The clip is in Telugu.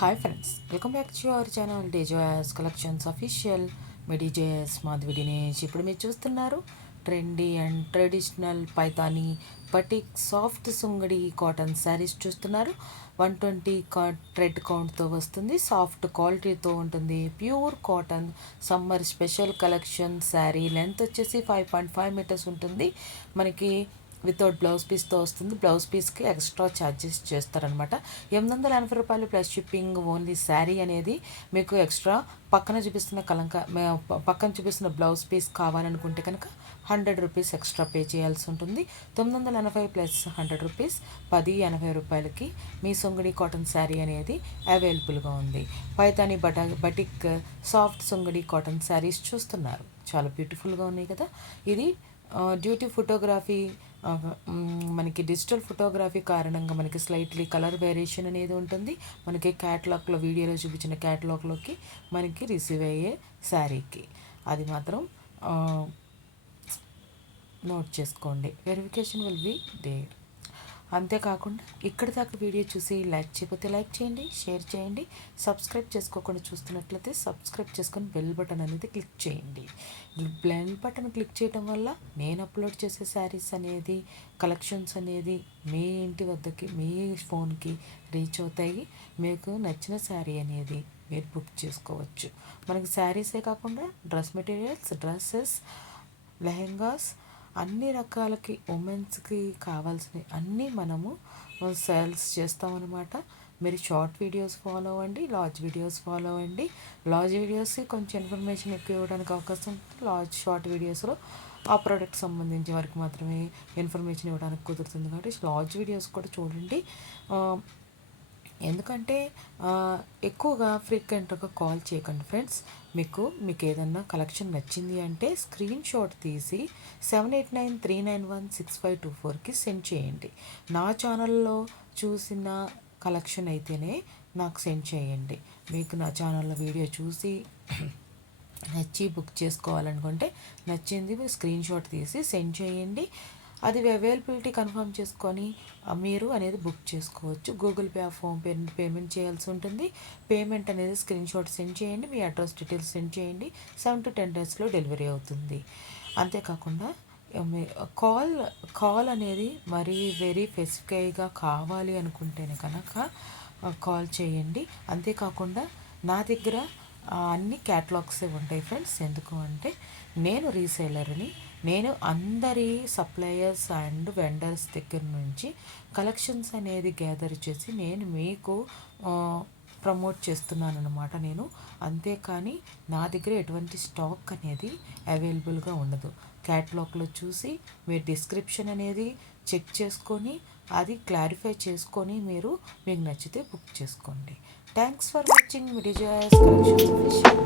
Hi friends, welcome back to our channel DJS collections official. మీ డీజేఎస్ మాధవి దినేష్. ఇప్పుడు మీరు చూస్తున్నారు trendy and traditional Paithani batik soft Sungudi cotton saris చూస్తున్నారు. 120 థ్రెడ్ కౌంట్తో వస్తుంది, సాఫ్ట్ క్వాలిటీతో ఉంటుంది, pure cotton summer special collection sari. Length వచ్చేసి 5.5 మీటర్స్ ఉంటుంది. మనకి వితౌట్ బ్లౌజ్ పీస్తో వస్తుంది. బ్లౌజ్ పీస్కి ఎక్స్ట్రా ఛార్జెస్ చేస్తారనమాట. 880 రూపాయలు ప్లస్ షిప్పింగ్. ఓన్లీ శారీ అనేది మీకు ఎక్స్ట్రా పక్కన చూపిస్తున్న పక్కన చూపిస్తున్న బ్లౌజ్ పీస్ కావాలనుకుంటే కనుక 100 రూపీస్ ఎక్స్ట్రా పే చేయాల్సి ఉంటుంది. 980 ప్లస్ 100 రూపీస్ 1080 రూపాయలకి మీ సొంగడి కాటన్ శారీ అనేది అవైలబుల్గా ఉంది. Paithani batik soft Sungudi cotton saris చూస్తున్నారు. చాలా బ్యూటిఫుల్గా ఉన్నాయి కదా. ఇది డ్యూటీ ఫోటోగ్రఫీ, మనకి డిజిటల్ ఫోటోగ్రఫీ కారణంగా మనకి స్లైట్లీ కలర్ వేరియేషన్ అనేది ఉంటుంది. మనకి క్యాటలాగ్లో వీడియోలో చూపించిన క్యాటలాగ్లోకి మనకి రిసీవ్ అయ్యే శారీకి అది మాత్రం నోట్ చేసుకోండి. Verification will be there. అంతేకాకుండా ఇక్కడి దాకా వీడియో చూసి లైక్ చేయకపోతే లైక్ చేయండి, షేర్ చేయండి. సబ్స్క్రైబ్ చేసుకోకుండా చూస్తున్నట్లయితే సబ్స్క్రైబ్ చేసుకొని బెల్ బటన్ అనేది క్లిక్ చేయండి. బెల్ బటన్ క్లిక్ చేయడం వల్ల నేను అప్లోడ్ చేసే శారీస్ అనేది, కలెక్షన్స్ అనేది మీ ఇంటి వద్దకి, మీ ఫోన్కి రీచ్ అవుతాయి. మీకు నచ్చిన శారీ అనేది మీరు బుక్ చేసుకోవచ్చు. మనకి శారీసే కాకుండా డ్రెస్ మెటీరియల్స్, డ్రెస్సెస్, లెహెంగాస్, అన్ని రకాలకి ఉమెన్స్కి కావాల్సినవి అన్నీ మనము సేల్స్ చేస్తామన్నమాట. మీరు షార్ట్ వీడియోస్ ఫాలో అవ్వండి, లార్జ్ వీడియోస్ ఫాలో అవ్వండి. లార్జ్ వీడియోస్కి కొంచెం ఇన్ఫర్మేషన్ ఎక్కువ ఇవ్వడానికి అవకాశం ఉంటుంది. షార్ట్ వీడియోస్లో ఆ ప్రోడక్ట్ సంబంధించిన వరకు మాత్రమే ఇన్ఫర్మేషన్ ఇవ్వడానికి కుదురుతుంది. కాబట్టి లార్జ్ వీడియోస్ కూడా చూడండి. ఎందుకంటే ఎక్కువగా ఫ్రీక్వెంట్గా కాల్ చేయకండి ఫ్రెండ్స్. మీకు ఏదన్నా కలెక్షన్ నచ్చింది అంటే స్క్రీన్ షాట్ తీసి 7893916524కి సెండ్ చేయండి. నా ఛానల్లో చూసిన కలెక్షన్ అయితేనే నాకు సెండ్ చేయండి. మీకు నా ఛానల్లో వీడియో చూసి నచ్చి బుక్ చేసుకోవాలనుకుంటే నచ్చింది స్క్రీన్ షాట్ తీసి సెండ్ చేయండి. అది అవైలబిలిటీ కన్ఫర్మ్ చేసుకొని మీరు అనేది బుక్ చేసుకోవచ్చు. గూగుల్ పే, ఫోన్పే పేమెంట్ చేయాల్సి ఉంటుంది. పేమెంట్ అనేది స్క్రీన్ షాట్ సెండ్ చేయండి, మీ అడ్రస్ డీటెయిల్స్ సెండ్ చేయండి. 7 to 10 డేస్లో డెలివరీ అవుతుంది. అంతేకాకుండా కాల్ అనేది మరీ వెరీ స్పెసిఫిక్గా కావాలి అనుకుంటేనే కనుక కాల్ చేయండి. అంతేకాకుండా నా దగ్గర అన్ని క్యాటలాగ్సే ఉంటాయి ఫ్రెండ్స్. ఎందుకు అంటే నేను రీసేలర్ని. నేను అందరి సప్లయర్స్ అండ్ వెండర్స్ దగ్గర నుంచి కలెక్షన్స్ అనేది గ్యాదర్ చేసి నేను మీకు ప్రమోట్ చేస్తున్నాను అన్నమాట నేను. అంతేకాని నా దగ్గర ఎటువంటి స్టాక్ అనేది అవైలబుల్గా ఉండదు. క్యాటలాగ్లో చూసి మీరు డిస్క్రిప్షన్ అనేది చెక్ చేసుకొని అది క్లారిఫై చేసుకొని మీకు నచ్చితే బుక్ చేసుకోండి. Thanks for watching DJS collections official.